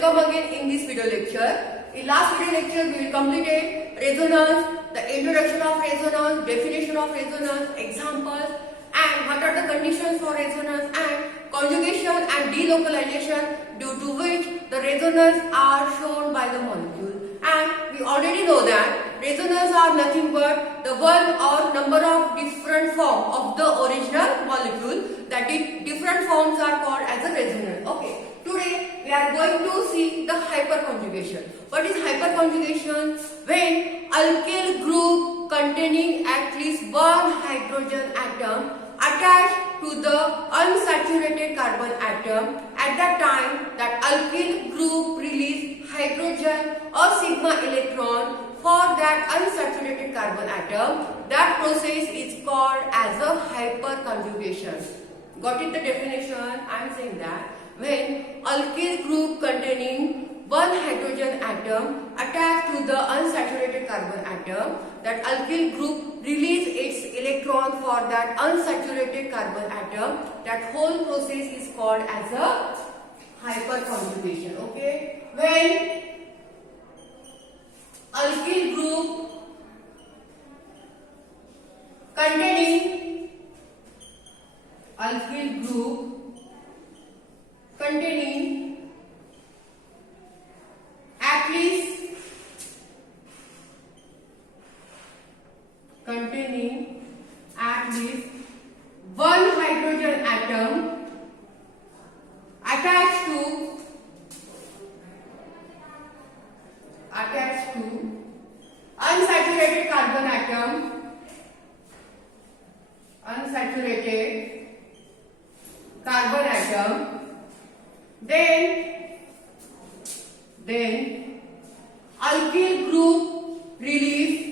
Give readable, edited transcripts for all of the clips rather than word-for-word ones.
Welcome again in this video lecture. In last video lecture we will completed resonance, the introduction of resonance, definition of resonance, examples and what are the conditions for resonance and conjugation and delocalization due to which the resonance are shown by the molecule. And we already know that resonance are nothing but the one or number of different form of the original molecule, that different forms are called as a resonance. Okay. Today we are going to see the hyperconjugation. What is hyperconjugation? When alkyl group containing at least one hydrogen atom attached to the unsaturated carbon atom, at that time that alkyl group release hydrogen or sigma electron for that unsaturated carbon atom. That process is called as a hyperconjugation. Got it the definition? I am saying that when alkyl group containing one hydrogen atom attached to the unsaturated carbon atom, that alkyl group release its electron for that unsaturated carbon atom. That whole process is called as a hyperconjugation. Okay, when alkyl group containing at least one hydrogen atom attached to unsaturated carbon atom, then alkyl group release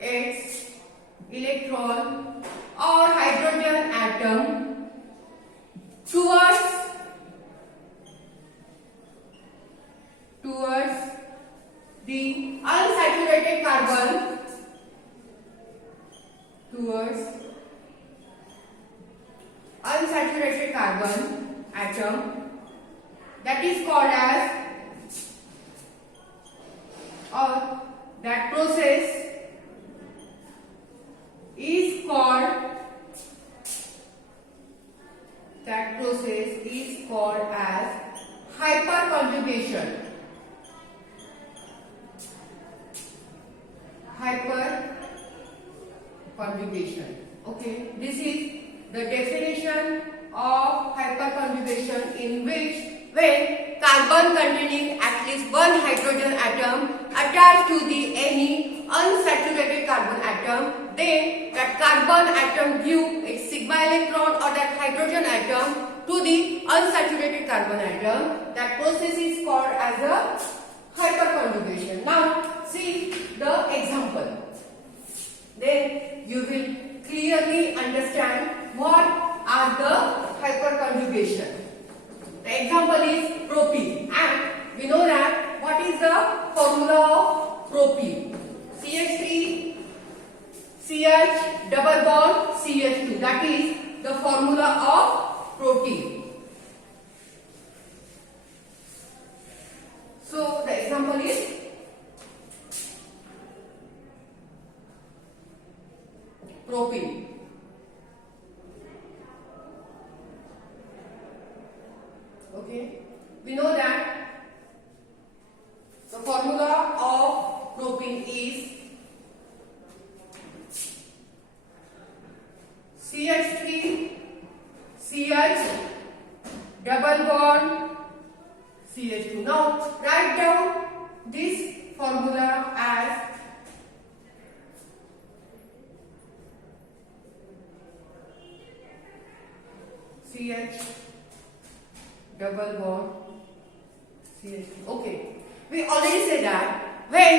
its electron or hydrogen atom towards the unsaturated carbon atom, that is called as, or that process is called as hyperconjugation. Okay, this is the definition of hyperconjugation, in which when carbon containing at least one hydrogen atom attached to the any unsaturated carbon atom, then that carbon atom give its sigma electron or that hydrogen atom to the unsaturated carbon atom. That process is called as a hyperconjugation. Now see the example. Then you will clearly understand what are the hyperconjugation. The example is propene, and we know that what is the formula of propene? CH3 CH double bond CH2. That is the formula of protein. So the example is propene. Okay, we know that the formula of propene is CH3 CH double bond CH2. Now write down this formula as CH double bond CH2. Okay, we already said that when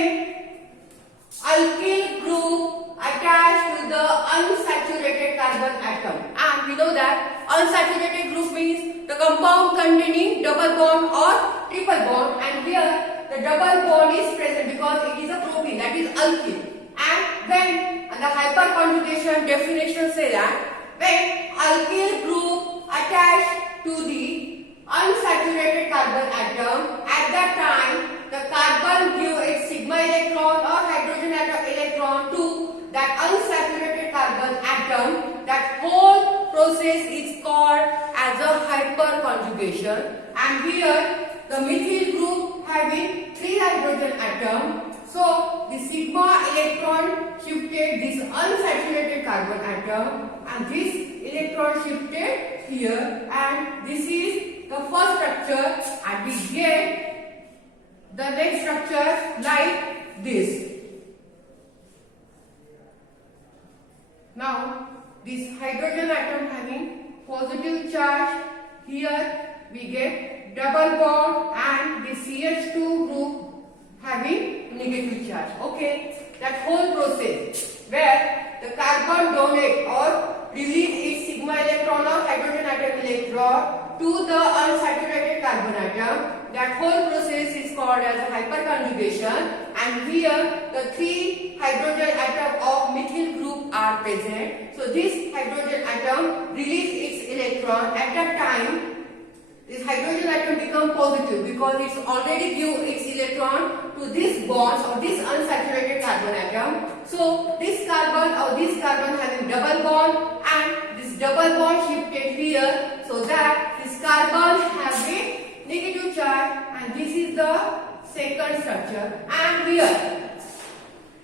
alkyl group attached to the unsaturated carbon atom, and we know that unsaturated group means the compound containing double bond or triple bond, and here the double bond is present because it is a propene, that is alkyl. And when the hyperconjugation definition say that when alkyl group attached to the unsaturated carbon atom, at that time the carbon give its sigma electron or hydrogen atom electron to that unsaturated carbon atom. That whole process is called as a hyperconjugation. And here the methyl group having 3 hydrogen atom, so the sigma electron shifted this unsaturated carbon atom, and this electron shifted here, and this is the first structure, and we get the next structure like this. Now this hydrogen atom having positive charge, here we get double bond, and the CH2 group having negative charge. Okay, that whole process where the carbon donate or release its sigma electron or hydrogen atom electron to the unsaturated carbon atom, that whole process is called as a hyperconjugation. And here the 3 hydrogen atom of methyl group are present. So this hydrogen atom release its electron. At that time this hydrogen atom become positive because it's already give its electron to this bonds or this unsaturated carbon atom. So this carbon or this carbon having double bond, and this double bond shifted here, so that this carbon having negative charge, and this is the second structure. And here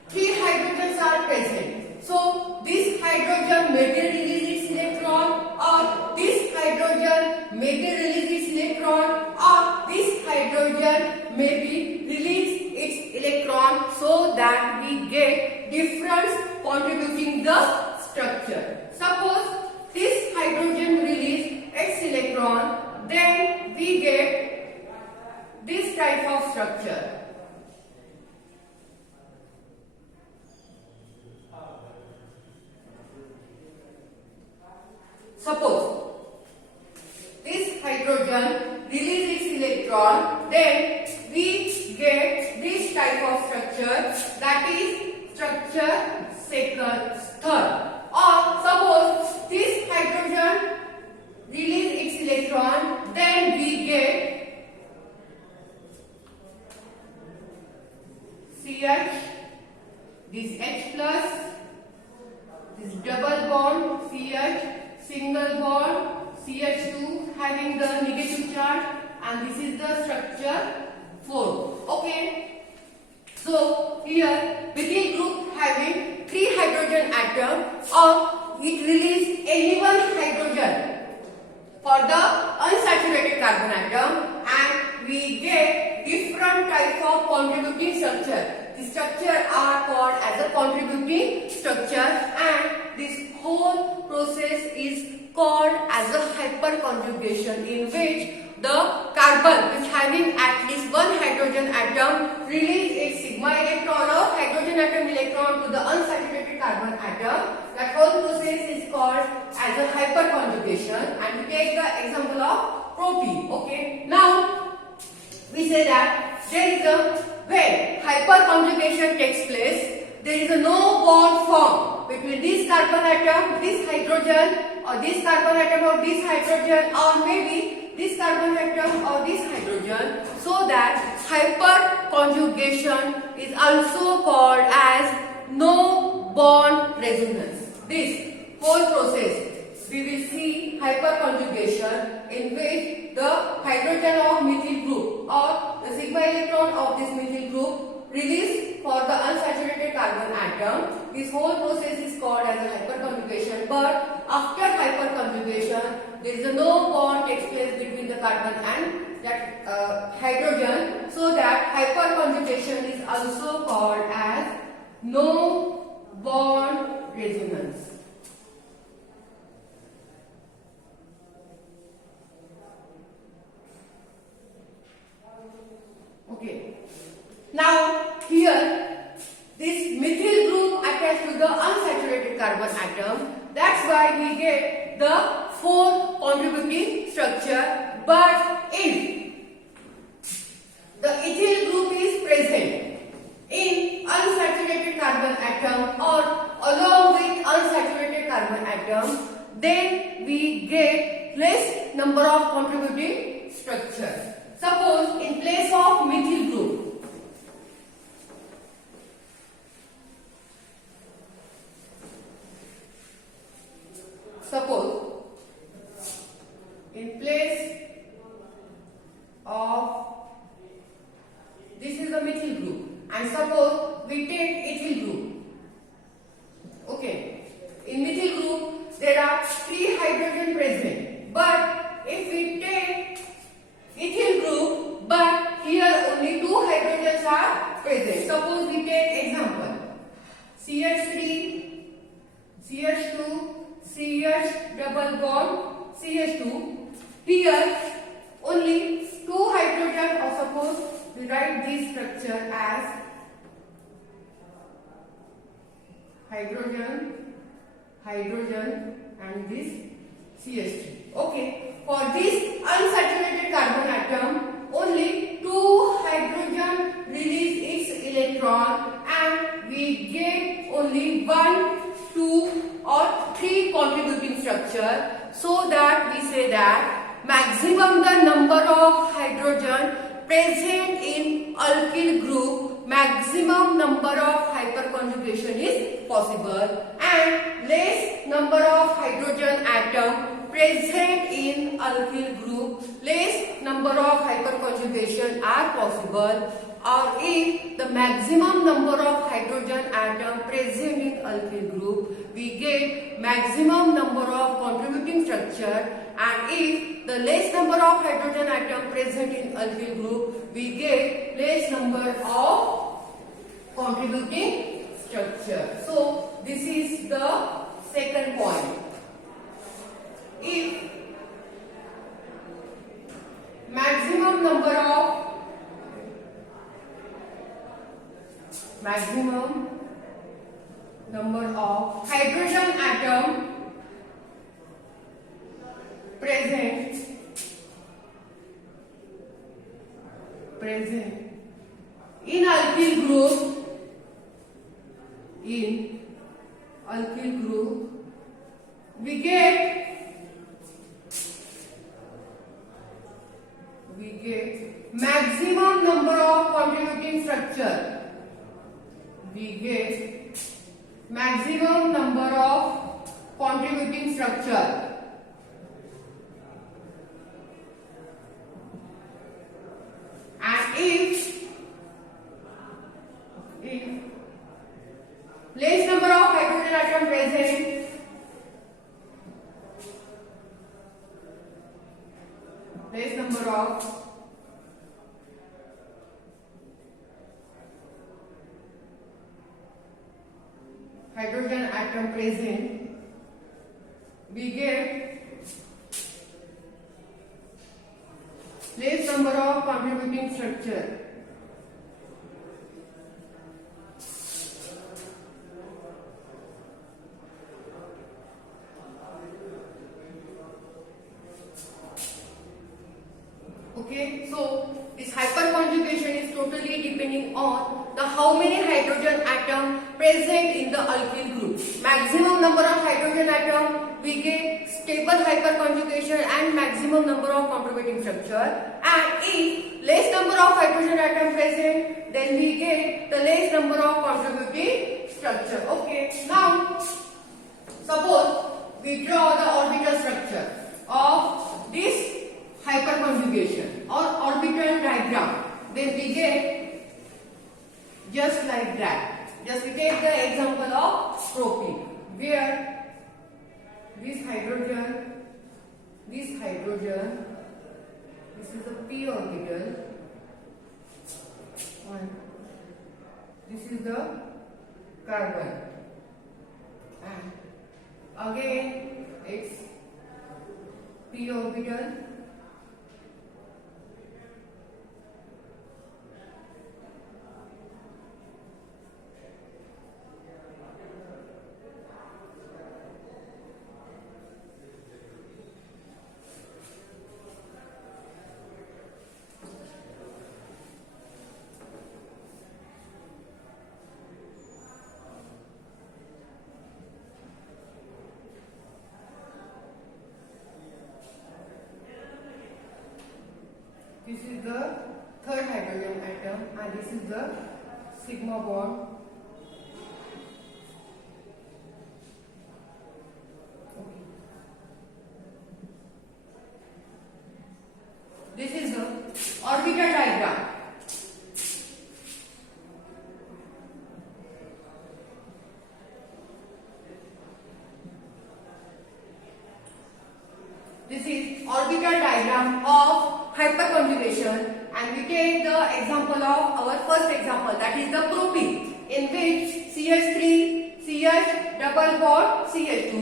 3 hydrogens are present. So this hydrogen may be release its electron, or this hydrogen may be release its electron, or this hydrogen may be release its electron, so that we get difference contributing the structure. Suppose this hydrogen release its electron, then we get this type of structure. Suppose this hydrogen release its electron, then we get this type of structure, that is structure third. Or suppose this hydrogen release its electron, then we get CH, this H plus, this double bond CH, single bond CH2 having the negative charge, and this is the structure 4. Okay, so here methyl group having 3 hydrogen atom, or it release any one hydrogen for the unsaturated carbon atom, and we get different type of contributing structure. The structure are called as a contributing structure, and this whole process is called as a hyperconjugation, in which the carbon which having at least 1 hydrogen atom release its sigma electron or hydrogen atom electron to the unsaturated carbon atom. That whole process is called as a hyperconjugation, and we take the example of propene. Okay, now we say that there is a, when hyperconjugation takes place, there is a no bond formed between this carbon atom, this hydrogen, or this carbon atom or this hydrogen, or maybe this carbon atom or this hydrogen, so that hyperconjugation is also called as no bond resonance. This whole process we will see hyperconjugation, in which the hydrogen of methyl group or the sigma electron of this methyl group release for the unsaturated carbon atom. This whole process is called as a hyperconjugation. But after hyperconjugation, there is a no bond takes place between the carbon and that hydrogen, so that hyperconjugation is also called as no bond resonance. Okay. Now here this methyl group attached to the unsaturated carbon atom. That's why we get the 4 contributing structure, but if the ethyl group is present in unsaturated carbon atom or along with unsaturated carbon atom, then we get less number of contributing structure. Suppose in place of methyl group, suppose in place of, this is the methyl group, and suppose we take ethyl group. Okay, in methyl group there are 3 hydrogen present, but if we take ethyl group, but here only 2 hydrogens are present. Suppose we take example CH3, CH2, CH double bond, CH2. Here only 2 hydrogen, or suppose we write this structure as hydrogen, hydrogen and this CH3. Okay, for this unsaturated carbon atom, only 2 hydrogen release its electron and we get only 1, 2 or 3 contributing structure. So that we say that maximum the number of hydrogen present in alkyl group, maximum number of hyperconjugation is possible, and less number of hydrogen atom present in alkyl group, less number of hyperconjugation are possible. Or if the maximum number of hydrogen atom present in alkyl group, we get maximum number of contributing structure, and if the less number of hydrogen atom present in alkyl group, we get less number of contributing structure. So this is the second point. If maximum number of hydrogen atom present in alkyl group, we get maximum number of contributing structure. We get maximum number of contributing structure. And if less number of hydrogen atom present, less number of hydrogen atom present, we get less number of contributing structure. Okay, so this hyperconjugation is totally depending on the how many hydrogen atom present in the alkyl group. Maximum number of hydrogen atom, we get stable hyperconjugation and maximum number of contributing structure. And if less number of hydrogen atom present, then we get the less number of contributing structure. Okay, now suppose we draw the orbital structure of this hyperconjugation or orbital diagram, then we get just like that. Just we take the example of propene, where this hydrogen, this is the p orbital, and this is the carbon, and again it's p orbital, This is the third hydrogen atom and this is the sigma bond. This is the orbital diagram. This is orbital diagram of hyperconjugation, and we take the example of our first example, that is the propene, in which CH3, CH double bond CH2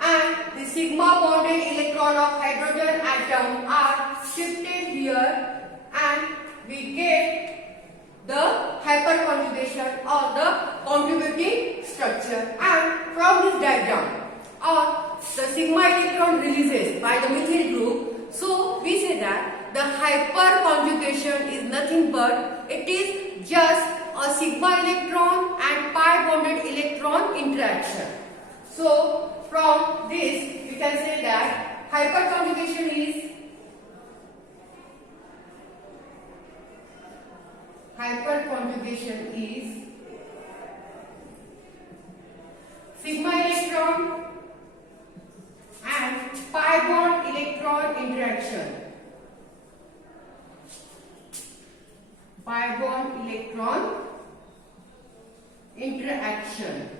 and the sigma bonded electron of hydrogen atom are shifted here, and we get the hyperconjugation or the contributing structure. And from this diagram, the sigma electron releases by the methyl group. So we say that the hyperconjugation is nothing but it is just a sigma electron and pi bonded electron interaction. So from this we can say that hyperconjugation is sigma electron and pi bond electron interaction. Pi bond electron interaction.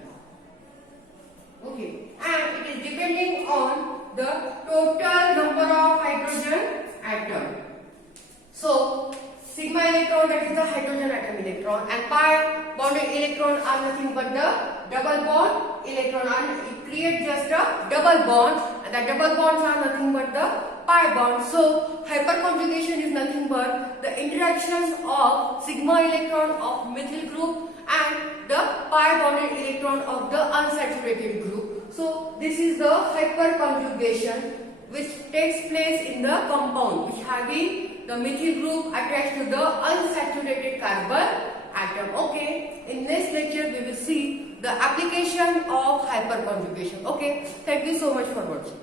Okay, and it is depending on the total number of hydrogen atom. So sigma electron, that is the hydrogen atom electron, and pi bonded electron are nothing but the double bond electron, and it creates just a double bond, and the double bonds are nothing but the pi bond. So hyperconjugation is nothing but the interactions of sigma electron of methyl group and the pi bonded electron of the unsaturated group. So this is the hyperconjugation which takes place in the compound which having the methyl group attached to the unsaturated carbon atom. Okay, in next lecture we will see the application of hyperconjugation. Okay, thank you so much for watching.